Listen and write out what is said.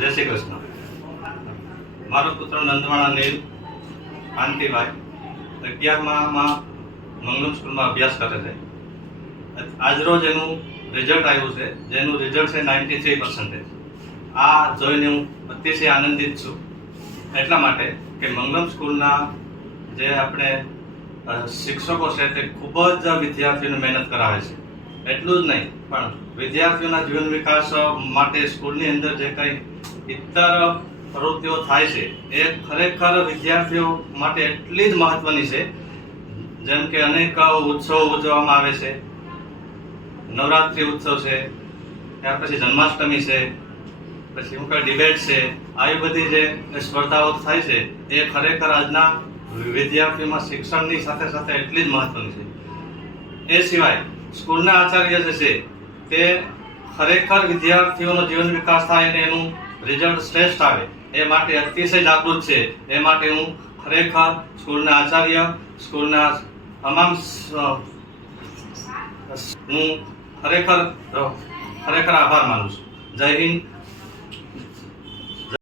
જય શ્રી કૃષ્ણ. મારો પુત્ર નંદવાણા નીલ આંટીભાઈ 11માં મંગલમ સ્કૂલમાં અભ્યાસ કરે છે. આજરોજ એનું રિઝલ્ટ આવ્યું છે, જેનું રિઝલ્ટ છે 93%. આ જોઈને હું અતિશય આનંદિત છું, એટલા માટે કે મંગલમ સ્કૂલના જે આપણે શિક્ષકો છે તે ખૂબ જ વિદ્યાર્થીઓને મહેનત કરાવે છે. એટલું જ નહીં, પણ વિદ્યાર્થીઓના જીવન વિકાસ માટે સ્કૂલની અંદર જે કંઈ ઇતર પ્રવૃત્તિઓ થાય છે એ ખરેખર વિદ્યાર્થીઓ માટે એટલી જ મહત્વની છે. જેમ કે અનેક ઉત્સવો ઉજવવામાં આવે છે. નવરાત્રિ ઉત્સવ છે, ત્યાર પછી જન્માષ્ટમી છે, પછી હું ડિબેટ છે. આવી બધી જે સ્પર્ધાઓ થાય છે એ ખરેખર આજના વિદ્યાર્થીઓમાં શિક્ષણની સાથે સાથે એટલી જ મહત્વની છે. એ સિવાય સ્કૂલના આચાર્ય જે છે તે ખરેખર વિદ્યાર્થીઓનો જીવન વિકાસ થાય અને એનું રિઝલ્ટ શ્રેષ્ઠ આવે એ માટે અતિશય જાગૃત છે. એ માટે હું ખરેખર સ્કૂલના આચાર્ય, સ્કૂલના તમામ હું ખરેખર આભાર માનું છું. જય હિન્દ,